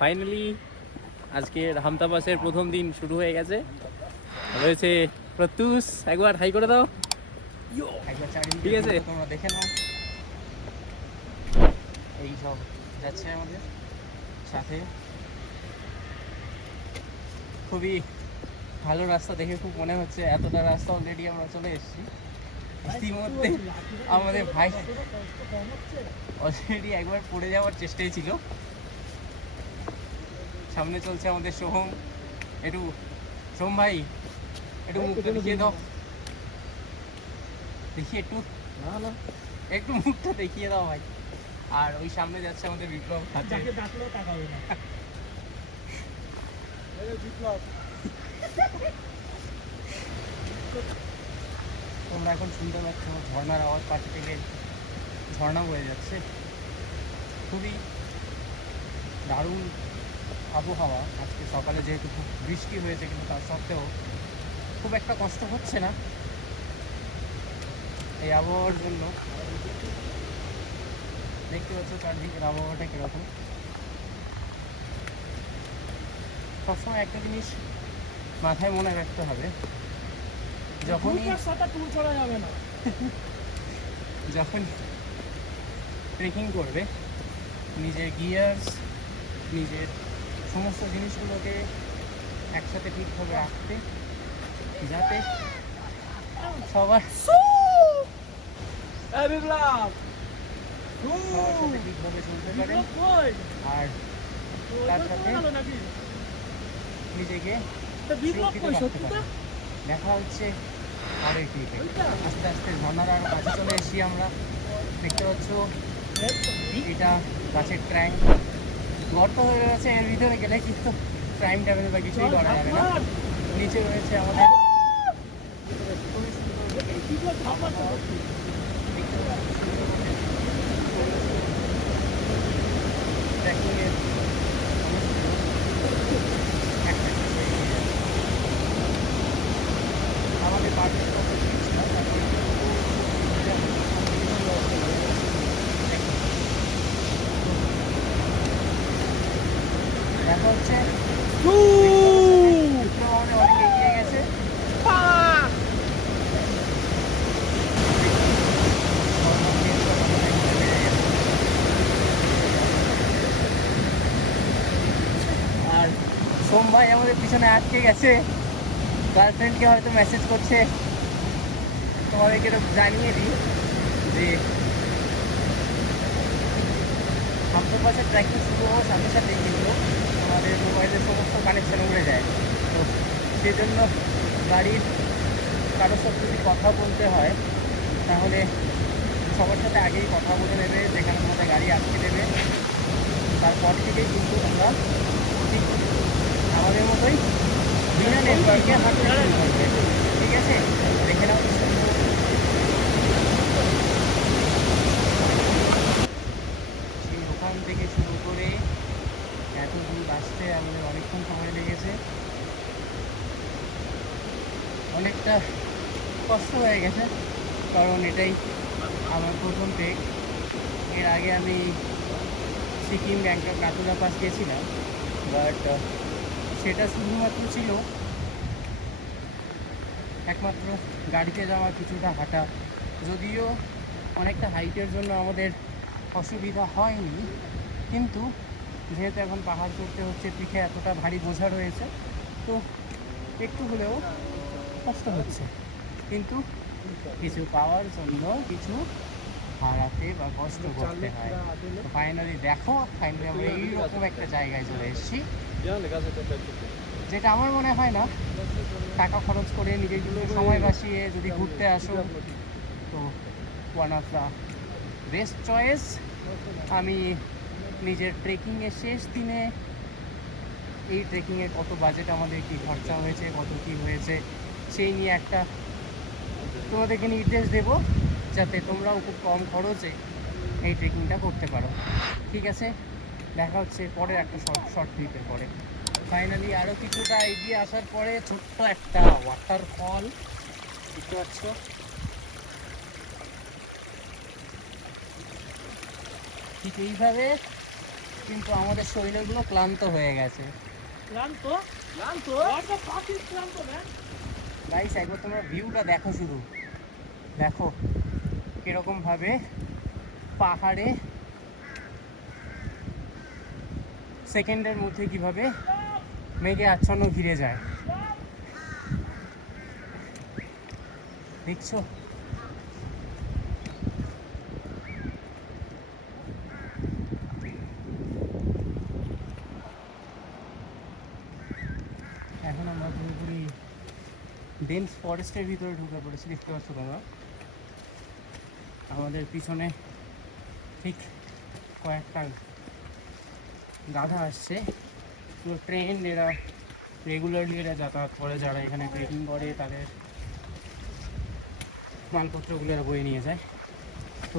Finally আজকের হামতা বাসের প্রথম দিন শুরু হয়ে গেছে। রয়েছে প্রত্যুষ, একবার হাই করে দাও। একবার চারিদিকে ঠিক আছে, তোমরা দেখে নাও। এই সব যাচ্ছে আমাদের সাথে। খুবই ভালো রাস্তা দেখে খুব মনে হচ্ছে এতটা রাস্তা অলরেডি আমরা চলে এসেছি। ইতিমধ্যে আমাদের ভাই অলরেডি একবার পড়ে যাওয়ার চেষ্টাই ছিল। সামনে চলছে আমাদের সোহম। একটু সোহম ভাই একটু মুখটা দেখিয়ে দাও, দেখি একটু একটু মুখটা দেখিয়ে দাও ভাই। আর ওই সামনে যাচ্ছে আমাদের বিপ্লব। তোমরা এখন শুনতে পাচ্ছ ঝর্ণার আওয়াজ, পাশে থেকে ঝর্ণা বয়ে যাচ্ছে। খুবই দারুণ আবহাওয়া। আজকে সকালে যেহেতু খুব বৃষ্টি হয়েছে, কিন্তু তার সত্ত্বেও খুব একটা কষ্ট হচ্ছে না এই আবহাওয়ার জন্য। দেখতে পাচ্ছ চারদিকের আবহাওয়াটা কীরকম। সবসময় একটা জিনিস মাথায় মনে রাখতে হবে, যখনই যখন ট্রেকিং করবে নিজের গিয়ার্স, নিজের সমস্ত জিনিসগুলোকে একসাথে ঠিকভাবে রাখতে, যাতে সবার সাথে ঠিকভাবে চলতে পারে। আর তার সাথে নিজেকে সুরক্ষিত রাখতে পারে। দেখা হচ্ছে পরের ট্রিপে। আস্তে আস্তে ঝর্ণার আরও কাছে চলে এসেছি আমরা। দেখতে পাচ্ছ এটা গাছের ট্র্যাঙ্ক, গর্ত হয়ে রয়েছে এর ভিতরে গেলে কিন্তু টাইম ট্রাভেল বা কিছুই করা যাবে না। নিচে রয়েছে আমাদের ট্রেকিংয়ের আমাদের পার্টির কথা ছিল। দেখা হচ্ছে আমাদের অনেক এগিয়ে গেছে। আর সোমবার আমাদের পিছনে আটকে গেছে, গার্লফ্রেন্ডকে হয়তো মেসেজ করছে। তোমাদেরকে তো জানিয়ে দিই যে হামতর বাসের ট্র্যাকিং শুরু হওয়ার সাথে সাথেই কিন্তু আমাদের মোবাইলের সমস্ত কানেকশান উড়ে যায়। তো সেজন্য গাড়ির কারোর সাথে যদি কথা বলতে হয় তাহলে সবার সাথে আগেই কথা বলে নেবে, যেখানে তোমাদের গাড়ি আটকে দেবে। তারপর থেকেই কিন্তু তোমরা ঠিক আমাদের মতোই বিনা নেটওয়ার্কে হাঁটতে শুরু করবে। ঠিক আছে, দেখে নাও। সেই ওখান থেকে শুরু করে এত দূর আসতে আমাদের অনেকক্ষণ সময় লেগেছে। অনেকটা কষ্ট হয়ে গেছে, কারণ এটাই আমার প্রথম ট্রেক। এর আগে আমি সিকিম, গ্যাংটক, নাথুলা পাস গেছিলাম, বাট সেটা শুধুমাত্র ছিল একমাত্র গাড়িতে যাওয়া, কিছুটা হাঁটা। যদিও অনেকটা হাইটের জন্য আমাদের অসুবিধা হয়নি, কিন্তু যেহেতু এখন পাহাড় চড়তে হচ্ছে, পিঠে এতটা ভারী বোঝা রয়েছে, তো একটু হলেও কষ্ট হচ্ছে। কিন্তু কিছু পাওয়ার জন্য কিছু হারাতে বা কষ্ট করতে হয়। ফাইনালি দেখো, ফাইনালি আমরা এইরকম একটা জায়গায় চলে এসেছি, যেটা আমার মনে হয় না টাকা খরচ করে নিজের সময় বাঁচিয়ে যদি ঘুরতে আসো তো one of the best choice. আমি নিজের ট্রেকিংয়ের শেষ দিনে এই ট্রেকিংয়ে কত বাজেট আমাদের কী খরচা হয়েছে, কত কী হয়েছে, সেই নিয়ে একটা তোমাদেরকে নির্দেশ দেব, যাতে তোমরাও খুব কম খরচে এই ট্রেকিংটা করতে পারো। ঠিক আছে, দেখা হচ্ছে পরের একটা শর্ট ট্রিপের পরে। ফাইনালি আরও কিছুটা এগিয়ে আসার পরে ছোট্ট একটা ওয়াটারফল দেখতে পাচ্ছ। ঠিক এইভাবে কিন্তু আমাদের শরীরগুলো ক্লান্ত হয়ে গেছে। গাইস একবার তোমরা ভিউটা দেখো, শুধু দেখো কিরকম ভাবে পাহাড়ে সেকেন্ডের মধ্যে কিভাবে মেঘে আচ্ছন্ন ঘিরে যায়, দেখছো? এখন আমরা পুরোপুরি ডেন্স ফরেস্টের ভিতরে ঢুকে পড়েছি, দেখতে পাচ্ছ তোমরা। আমাদের পিছনে ঠিক কয়েকটা গাধা আসছে, পুরো ট্রেন, এরা রেগুলারলি এরা যাতায়াত করে, যারা এখানে ট্রেকিং করে তাদের মালপত্রগুলো এরা বয়ে নিয়ে যায়। তো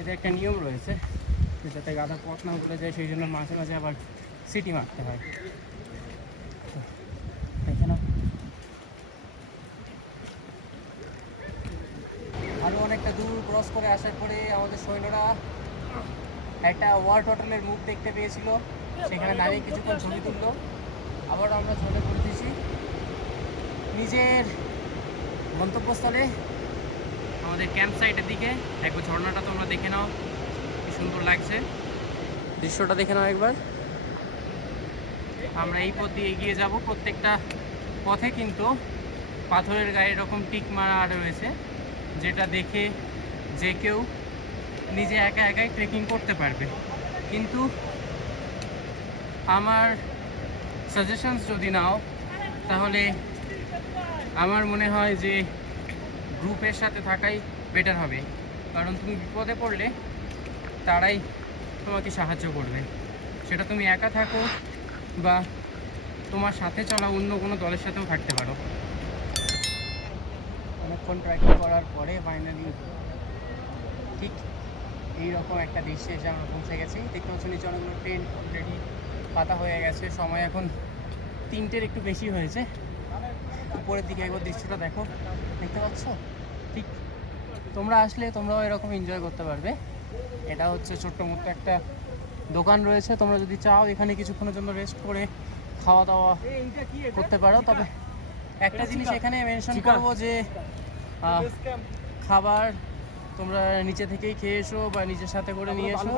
এদের একটা নিয়ম রয়েছে যে যাতে গাধা পথ না ভুলে যায়, সেই জন্য মাঝে মাঝে আবার সিটি মারতে হয়। তো দেখে নাও, আরও অনেকটা দূর ক্রস করে আসার পরে আমাদের সৈন্যরা একটা ওয়ার্ল্ড হোটেলের মুখ দেখতে পেয়েছিল, সেখানে দাঁড়িয়ে কিছুক্ষণ ছবি তুললো। আবার আমরা চলে পড়েছি নিজের গন্তব্যস্থলে, আমাদের ক্যাম্প সাইটের দিকে। একবার ঝর্ণাটা তোমরা দেখে নাও, কি সুন্দর লাগছে, দৃশ্যটা দেখে নাও একবার। আমরা এই পথ দিয়ে এগিয়ে যাব। প্রত্যেকটা পথে কিন্তু পাথরের গায়ে এরকম টিক মারা রয়েছে, যেটা দেখে যে কেউ নিজে একা একাই ট্রেকিং করতে পারবে। কিন্তু আমার সাজেশনস যদি নাও, তাহলে আমার মনে হয় যে গ্রুপের সাথে থাকাই বেটার হবে, কারণ তুমি বিপদে পড়লে তারাই তোমাকে সাহায্য করবে। সেটা তুমি একা থাকো বা তোমার সাথে চলা অন্য কোনো দলের সাথেও থাকতে পারো। অনেকক্ষণ ট্রেকিং করার পরে ফাইনালি ঠিক এইরকম একটা দৃশ্যে এসে আমরা পৌঁছে গেছি। দেখতে পাচ্ছি নিচে অনেকগুলো ট্রেন অলরেডি পাতা হয়ে গেছে। সময় এখন 3টের একটু বেশি হয়েছে। উপরের দিকে একবার দৃশ্যটা দেখো, দেখতে পাচ্ছ? ঠিক তোমরা আসলে তোমরাও এরকম এনজয় করতে পারবে। এটা হচ্ছে ছোট্ট মতো একটা দোকান রয়েছে, তোমরা যদি চাও এখানে কিছুক্ষণের জন্য রেস্ট করে খাওয়া দাওয়া করতে পারো। তবে একটা জিনিস এখানে মেনশন করবো যে খাবার তোমরা নিচে থেকেই খেয়ে এসো বা নিজের সাথে করে নিয়ে এসো,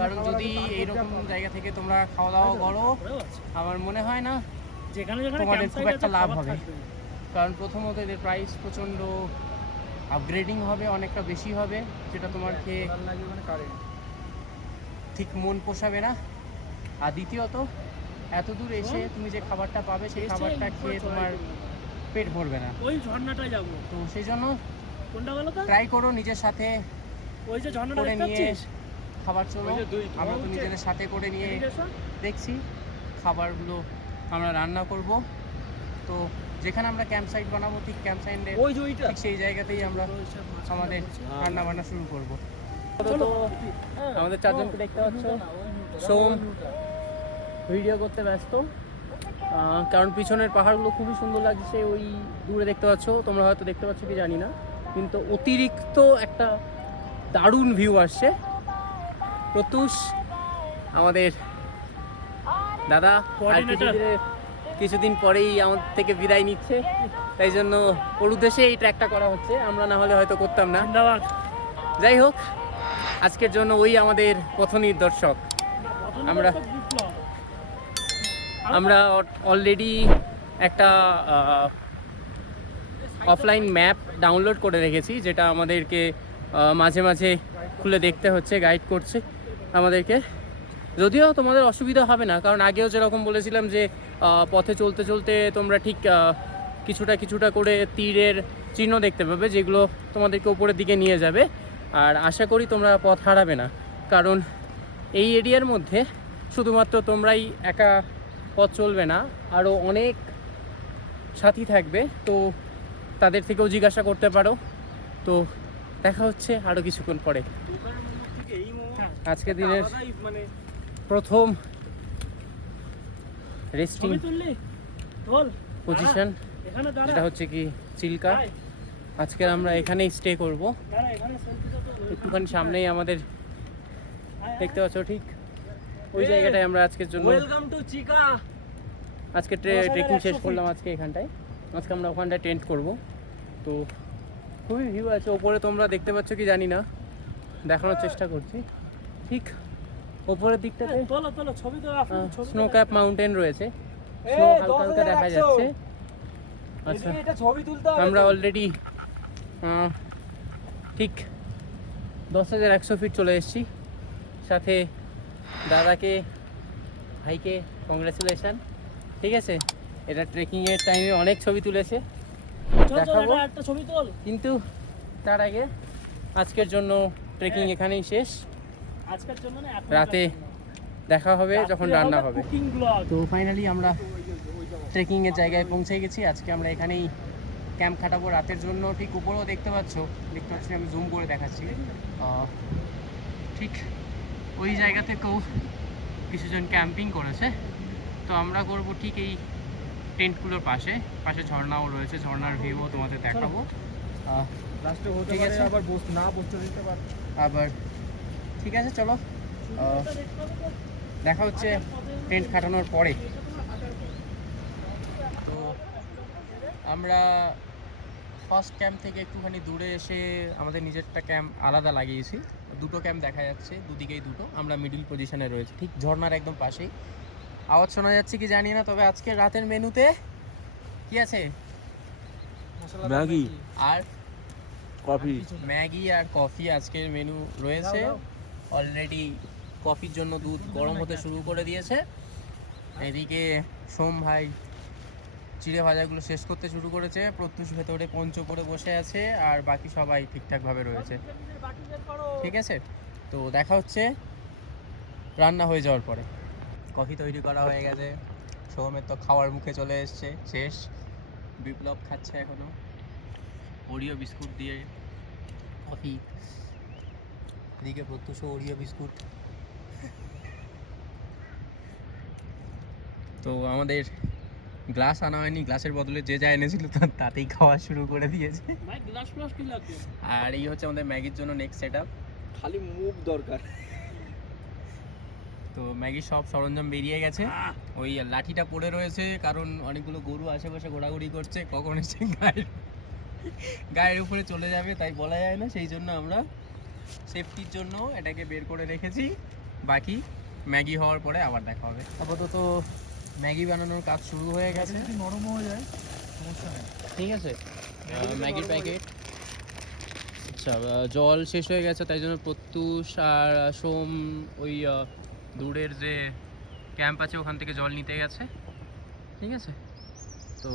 কারণ যদি এইরকম জায়গা থেকে তোমরা খাওয়া দাওয়া করো, আমার মনে হয় না তোমাদের খুব একটা লাভ হবে। কারণ প্রথমত এদের প্রাইস প্রচণ্ড আপগ্রেডিং হবে, অনেকটা বেশি হবে, যেটা তোমার খেয়ে ঠিক মন পোষাবে না। আর দ্বিতীয়ত এত দূর এসে তুমি যে খাবারটা পাবে সেই খাবারটা খেয়ে তোমার পেট ভরবে না। ওই ঝর্ণাটায় যাব, তো সেই জন্য কোনটা বলো তো, ট্রাই করো নিজের সাথে ওই যে ঝর্ণাটা করে দেখতে নিয়ে পাচ্ছিস খাবার। চলো আমরা তো নিজেদের সাথে করে নিয়ে দেখছি খাবারগুলো আমরা রান্না করব। তো যেখানে আমরা ক্যাম্প সাইট বানাবো ঠিক ক্যাম্প সাইটে ওই যে ওইটা ঠিক সেই জায়গাতেই আমরা আমাদের রান্না বান্না শুরু করব। তো আমাদের চারজনকে দেখতে পাচ্ছ, সোম ভিডিও করতে ব্যস্ত, কারণ পিছনের পাহাড়গুলো খুবই সুন্দর লাগছে। ওই দূরে দেখতে পাচ্ছ, তোমরা হয়তো দেখতে পাচ্ছ কি জানি না, কিন্তু অতিরিক্ত একটা দারুণ ভিউ আসছে। প্রত্যুষ আমাদের দাদা আর কিছুদিন পরেই আমাদের থেকে বিদায় নিচ্ছে, তাই জন্য ওর উদ্দেশ্যে এই ট্র্যাকটা করা হচ্ছে, আমরা না হলে হয়তো করতাম না। যাই হোক, আজকের জন্য ওই আমাদের পথ নির্দর্শক। আমরা অলরেডি একটা অফলাইন ম্যাপ ডাউনলোড করে রেখেছি, যেটা আমাদেরকে মাঝে মাঝে খুলে দেখতে হচ্ছে, গাইড করছে আমাদেরকে। যদিও তোমাদের অসুবিধা হবে না, কারণ আগেও যেরকম বলেছিলাম যে পথে চলতে চলতে তোমরা ঠিক কিছুটা কিছুটা করে তীরের চিহ্ন দেখতে পাবে, যেগুলো তোমাদেরকে উপরের দিকে নিয়ে যাবে। আর আশা করি তোমরা পথ হারাবে না, কারণ এই এরিয়ার মধ্যে শুধুমাত্র তোমরাই একা পথ চলবে না, আরও অনেক সাথী থাকবে, তো তাদের থেকেও জিজ্ঞাসা করতে পারো। তো দেখা হচ্ছে আরও কিছুক্ষণ পরে। আজকে দিনের প্রথম রেস্টিং পজিশন, যেটা হচ্ছে কি চিল্কা। আজকে আমরা এখানেই স্টে করব। একটুখানি সামনেই আমাদের দেখতে পাচ্ছ ঠিক ওই জায়গাটায় আমরা আজকের জন্য ওয়েলকাম টু চিকা। আজকে 10,100 ট্রেকিং শেষ feet। করলাম আজকে এখানটায়। আজকে আমরা ওখানটায় টেন্ট করব। তো খুবই ভিউ আছে ওপরে, তোমরা দেখতে পাচ্ছ কি জানি না, দেখানোর চেষ্টা করছি। ঠিক ওপরের দিকটাতে তোলো তোলো ছবি তো আপনি ছবি স্নো ক্যাপ মাউন্টেন রয়েছে, স্নো হালকা হালকা দেখা যাচ্ছে। আচ্ছা, এটা ছবি তুলতে হবে। আমরা অলরেডি ঠিক 10,100 ফিট চলে এসেছি। সাথে দাদাকে ভাইকে কংগ্রেচুলেশন। ঠিক আছে, এটা ট্রেকিংয়ের টাইমে অনেক ছবি তুলেছে, দেখাবো। একটা ছবি তোল। কিন্তু তার আগে আজকের জন্য ট্রেকিং এখানেই শেষ। আজকের জন্য না, এখন রাতে দেখা হবে যখন রান্না হবে। Cooking blog. তো ফাইনালি আমরা ট্রেকিংয়ের জায়গায় পৌঁছে গেছি। আজকে আমরা এখানেই ক্যাম্প খাটাবো রাতের জন্য। ঠিক উপরেও দেখতে পাচ্ছ, আমি জুম করে দেখাচ্ছি। ঠিক ওই জায়গা থেকেও কিছুজন ক্যাম্পিং করেছে। তো আমরা করব ঠিক এই টেন্টগুলোর পাশে পাশে ঝর্ণাও রয়েছে, ঝর্ণার ভিউও তোমাদের দেখাবো। লাস্টে হতে ঠিক পারে আছে। আবার না বসতে দিতে পারে। আবার ঠিক আছে, চলো দেখা হচ্ছে টেন্ট খাটানোর পরে। তো আমরা ফার্স্ট ক্যাম্প থেকে একটুখানি দূরে এসে আমাদের নিজেরটা ক্যাম্প আলাদা লাগিয়েছি। দুটো ক্যাম্প দেখা যাচ্ছে, দুদিকেই দুটো। আমরা মিডল পজিশনে রয়েছি, ঠিক ঝর্ণার একদম পাশেই। আওয়াজ শোনা যাচ্ছে কি জানি না, তবে আজকে রাতের মেনুতে কি আছে? ম্যাগি আর কফি। ম্যাগি আর কফি আজকের মেনু রয়েছে। অলরেডি কফির জন্য দুধ গরম হতে শুরু করে দিয়েছে। এদিকে সোম ভাই চিড়ে ভাজাগুলো শেষ করতে শুরু করেছে, প্রত্যুষ ভেতরে পঞ্চ করে বসে আছে, আর বাকি সবাই ঠিকঠাকভাবে রয়েছে। ঠিক আছে, তো দেখা হচ্ছে রান্না হয়ে যাওয়ার পরে। কফি তৈরি করা হয়ে গেছে, সোমের তো খাওয়ার মুখে চলে এসছে, শেষ। বিপ্লব খাচ্ছে এখনো ওরিও বিস্কুট দিয়ে কফি। এদিকে প্রত্যুষ ওরিও বিস্কুট। তো আমাদের গ্লাস আনা হয়নি, গ্লাসের বদলে যে যা এনেছিল তাতেই খাওয়া শুরু করে দিয়েছে। ভাই গ্লাস ফ্লাস কি লাগবে? আর এই হচ্ছে আমাদের ম্যাগির জন্য নেক্সট সেট আপ। খালি মুভ দরকার। তো ম্যাগির সব সরঞ্জাম বেরিয়ে গেছে, ওই লাঠিটা পড়ে রয়েছে, কারণ অনেকগুলো গরু আশেপাশে ঘোরাঘুরি করছে, কখন এসে গায়ের উপরে চলে যাবে তাই বলা যায় না। সেই জন্য আমরা সেফটির জন্য এটাকে বের করে রেখেছি। বাকি ম্যাগি হওয়ার পরে আবার দেখা হবে। আপাতত ম্যাগি বানানোর কাজ শুরু হয়ে গেছে। যদি নরম হয়ে যায় সমস্যা নেই। ঠিক আছে, ম্যাগির প্যাকেট। আচ্ছা, জল শেষ হয়ে গেছে, তাই জন্য প্রত্যুষ আর সোম ওই দূরের যে ক্যাম্প আছে ওখান থেকে জল নিতে গেছে। ঠিক আছে, তো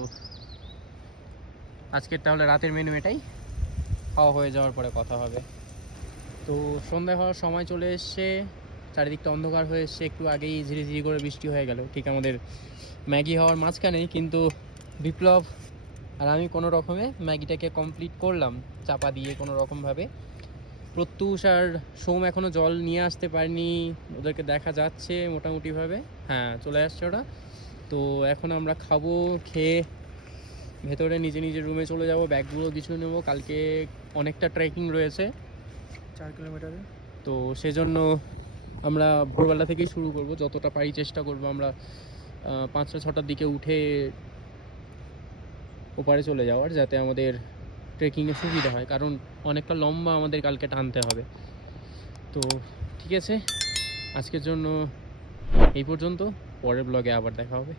আজকের তাহলে রাতের মেনু এটাই, খাওয়া হয়ে যাওয়ার পরে কথা হবে। তো সন্ধ্যা হওয়ার সময় চলে এসছে, চারিদিকটা অন্ধকার হয়ে এসছে। একটু আগেই ঝিরিঝিরি করে বৃষ্টি হয়ে গেল ঠিক আমাদের ম্যাগি হওয়ার মাঝখানেই, কিন্তু বিপ্লব আর আমি কোনো রকমে ম্যাগিটাকে কমপ্লিট করলাম চাপা দিয়ে কোনো রকমভাবে। প্রত্যুষ আর সোম এখনও জল নিয়ে আসতে পারেনি, ওদেরকে দেখা যাচ্ছে মোটামুটিভাবে। হ্যাঁ, চলে আসছে ওরা। তো এখন আমরা খাবো, খেয়ে ভেতরে নিজে নিজের রুমে চলে যাব, ব্যাগগুলো কিছু নেব। কালকে অনেকটা ট্রেকিং রয়েছে, 4 কিলোমিটারে। তো সেজন্য আমরা ভোরবেলা থেকেই শুরু করব, যতটা পারি চেষ্টা করব আমরা 5টা-6টার দিকে উঠে ওপারে চলে যাওয়ার, যাতে আমাদের ট্রেকিংয়ে সুবিধা হয়, কারণ অনেকটা লম্বা আমাদের কালকে টানতে হবে। তো ঠিক আছে, আজকের জন্য এই পর্যন্ত, পরের ব্লগে আবার দেখা হবে।